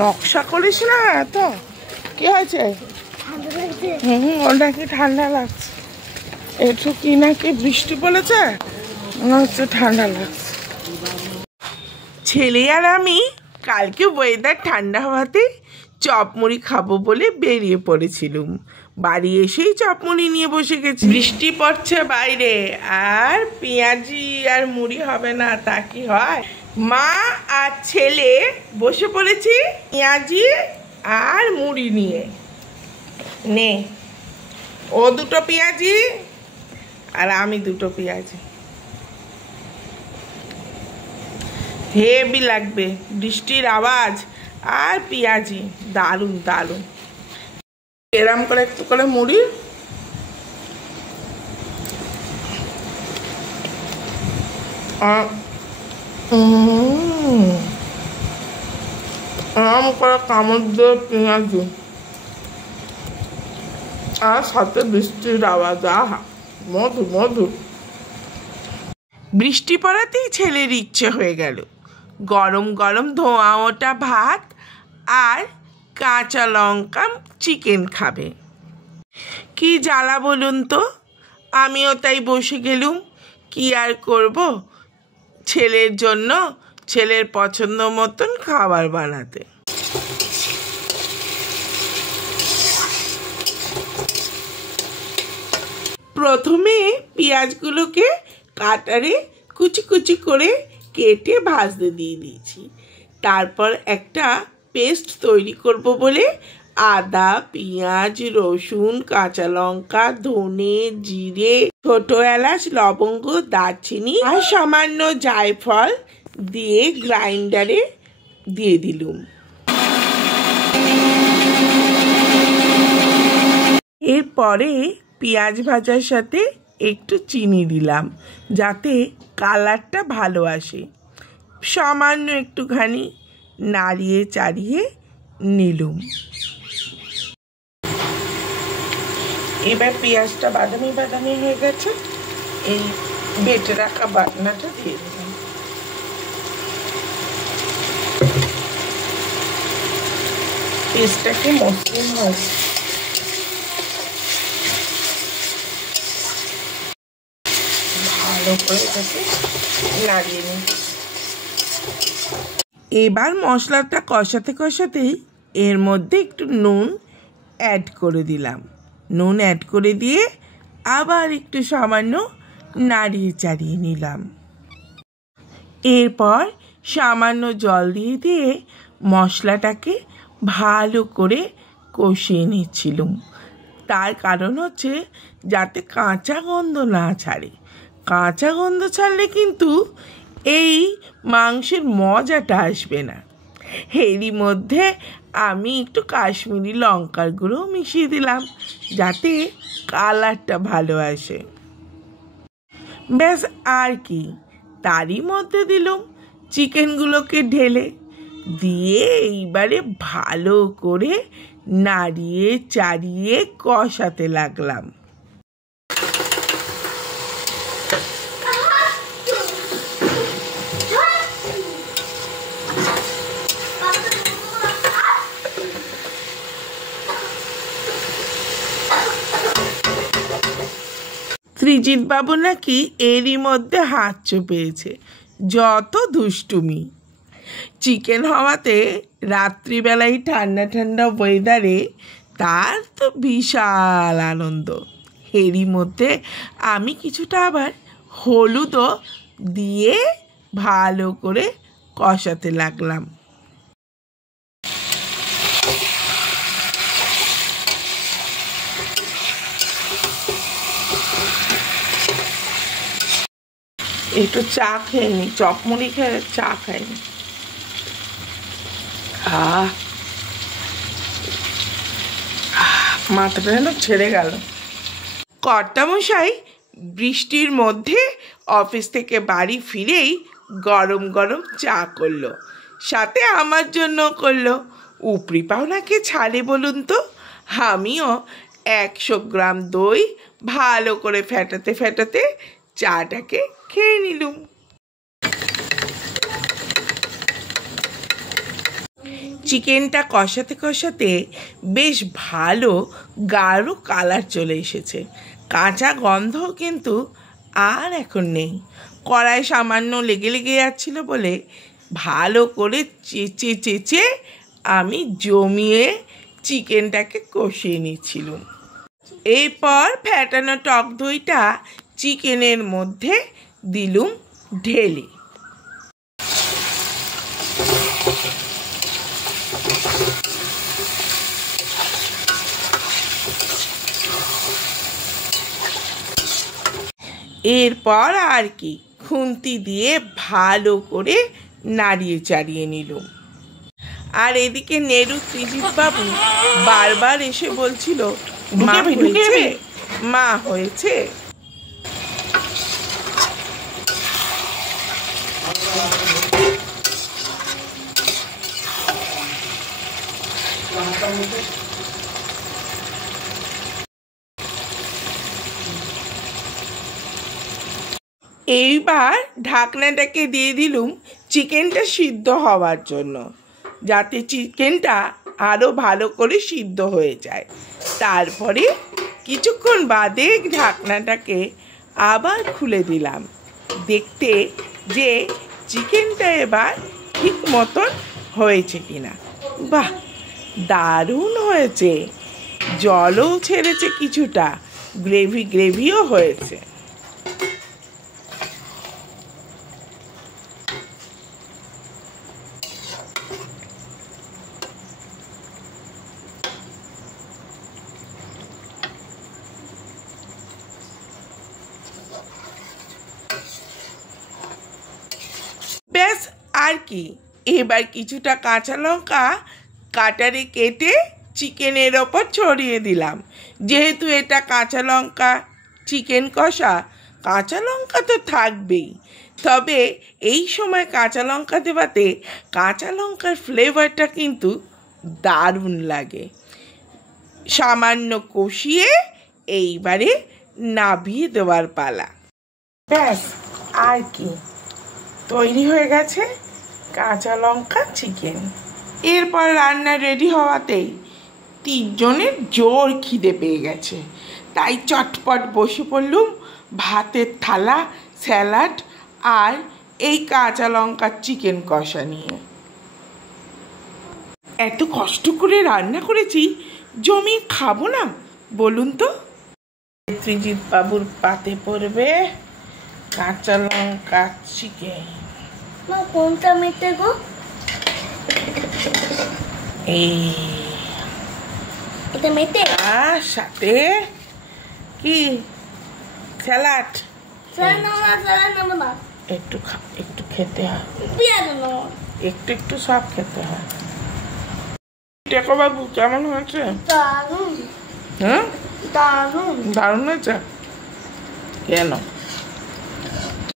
নকশা করিস না এত। কি হয়েছে? ওর নাকি ঠান্ডা লাগছে। একটু কি নাকি বৃষ্টি পড়েছে, মনে হচ্ছে ঠান্ডা লাগছে। ছেলে আর আমি কালকে ওয়েদার ঠান্ডা হওয়াতে চপ মুড়ি খাবো বলে বেরিয়ে পড়েছিলাম। বাড়ি এসেই চপ মুড়ি নিয়ে বসে গেছি। বৃষ্টি পড়ছে বাইরে, আর পেঁয়াজি আর মুড়ি হবে না তা কি হয়? মা আর ছেলে বসে পড়েছি পেঁয়াজি আর মুড়ি নিয়ে। নে, ও দুটো পেঁয়াজি আর আমি দুটো পেঁয়াজি। হেভি লাগবে, বৃষ্টির আওয়াজ আর পেঁয়াজি, দারুণ দারুণ। এরম করে একটু করে মুড়ি, আরাম করে কামড় দিয়ে পেঁয়াজি, আর সাথে বৃষ্টির আওয়াজ, আহা মধু মধু। বৃষ্টি পড়াতেই ছেলের ইচ্ছে হয়ে গেল গরম গরম ধোঁয়া ওঠা ভাত আর কাঁচা লঙ্কা চিকেন খাবে। কি জ্বালা বলুন তো, আমিও তাই বসে গেলুম। কি আর করব, ছেলের জন্য ছেলের পছন্দ মতন খাবার বানাতে। প্রথমে পেঁয়াজগুলোকে কাটারে কুচি কুচি করে কেটে ভাজতে দিয়ে দিয়েছি। তারপর একটা পেস্ট তৈরি করব বলে আদা, পেঁয়াজ, রসুন, কাঁচা লঙ্কা, ধনে, জিরে, ছোট এলাচ, লবঙ্গ, দারচিনি আর সামান্য জায়ফল দিয়ে গ্রাইন্ডারে দিয়ে দিলুম। এরপরে পেঁয়াজ ভাজার সাথে একটু চিনি দিলাম যাতে কালারটা ভালো আসে। সামান্য একটুখানি নাড়িয়ে চাড়িয়ে নিলুম। এবার পেঁয়াজটা বাদামি বাদামি হয়ে গেছে, এই বেটে রাখা বাটনাটা দিয়ে দিলাম। পেস্টটাকে মসৃণ হয়, ভালো করে এটাকে নাড়িয়ে নিই। এবার মশলাটা কষাতে কষাতেই এর মধ্যে একটু নুন অ্যাড করে দিলাম। নুন অ্যাড করে দিয়ে আবার একটু সামান্য নাড়িয়ে চাড়িয়ে নিলাম। এরপর সামান্য জল দিয়ে দিয়ে মশলাটাকে ভালো করে কষিয়ে নিচ্ছিলাম। তার কারণ হচ্ছে যাতে কাঁচা গন্ধ না ছাড়ে। কাঁচা গন্ধ ছাড়লে কিন্তু এই মাংসের মজাটা আসবে না। এরই মধ্যে আমি একটু কাশ্মীরি লঙ্কার গুঁড়ো মিশিয়ে দিলাম যাতে কালারটা ভালো আসে। ব্যাস, আর কি, তারই মধ্যে দিলাম চিকেনগুলোকে ঢেলে দিয়ে এইবারে ভালো করে নাড়িয়ে চাড়িয়ে কষাতে লাগলাম। ত্রিজিৎ বাবু নাকি এরই মধ্যে হাত চুপিয়েছে, যত দুষ্টুমি। চিকেন হওয়াতে রাত্রিবেলায় ঠান্ডা ঠান্ডা ওয়েদারে তার তো বিশাল আনন্দ। এরই মধ্যে আমি কিছুটা আবার হলুদও দিয়ে ভালো করে কষাতে লাগলাম। একটু চা খেয়ে নি, চপ মুড়ি খেয়ে চা খাইনি। মাথাটা যেন ছেড়ে গেল। কর্তামশাই বৃষ্টির মধ্যে অফিস থেকে বাড়ি ফিরেই গরম গরম চা করলো, সাথে আমার জন্য করলো। উপরি পাওনাকে ছাড়ে বলুন তো। আমিও 100 গ্রাম দই ভালো করে ফেটাতে ফেটাতে চাটাকে খেয়ে নিলুম। চিকেনটা কষাতে কষাতে বেশ ভালো গাঢ় কালার চলে এসেছে, কাঁচা গন্ধ কিন্তু আর এখন নেই। কড়াই সামান্য লেগে লেগে যাচ্ছিল বলে ভালো করে চেঁচে চেঁচে আমি জমিয়ে চিকেনটাকে কষিয়ে নিচ্ছিলাম। এরপর ফ্যাটানো টক দইটা চিকেনের মধ্যে দিলুম ঢেলে। এরপর আর কি খুন্তি দিয়ে ভালো করে নাড়িয়ে চাড়িয়ে নিলুম। আর এদিকে নেড়ু ত্রিজিৎ বাবু বারবার এসে বলছিল, মা হয়েছে, মা হয়েছে। এইবার ঢাকনাটাকে দিয়ে দিলুম চিকেনটা সিদ্ধ হওয়ার জন্য, যাতে চিকেনটা আরও ভালো করে সিদ্ধ হয়ে যায়। তারপরে কিছুক্ষণ বাদে ঢাকনাটাকে আবার খুলে দিলাম, দেখতে যে চিকেনটা এবার ঠিক মতন হয়েছে কিনা। বাহ, দারুণ হয়েছে, জলও ছেড়েছে কিছুটা, গ্রেভিও হয়েছে। ব্যাস আর কি, এবার কিছুটা কাঁচা লঙ্কা কাটারে কেটে চিকেনের ওপর ছড়িয়ে দিলাম। যেহেতু এটা কাঁচা লঙ্কা চিকেন কষা, কাঁচা লঙ্কা তো থাকবেই, তবে এই সময় কাঁচা লঙ্কা দেওয়াতে কাঁচা লঙ্কার ফ্লেভারটা কিন্তু দারুণ লাগে। সামান্য কষিয়ে এইবারে নাবিয়ে দেওয়ার পালা। ব্যাস আর কি, তৈরি হয়ে গেছে কাঁচা লঙ্কা চিকেন। এরপর রান্না রেডি হওয়াতেই 3 জনের জোর খিদে পেয়ে গেছে, তাই চটপট বসে পড়লুম ভাতের থালা, স্যালাড আর এই কাঁচা লঙ্কার চিকেন কষা নিয়ে। এত কষ্ট করে রান্না করেছি, জমিয়ে খাবো না বলুন তো? ত্রিজিৎ বাবুর পাতে পড়বে কাঁচা লঙ্কা চিকেন। কোনটা মেটে গো? এটা মেটে, আর সাথে কি স্যালাড। একটু খেতে হয়, একটু সব খেতে হয়। টেকো বাবু কেমন হয়েছে? দারুণ। হ্যাঁ দারুণ দারুণ হয়েছে। কেন?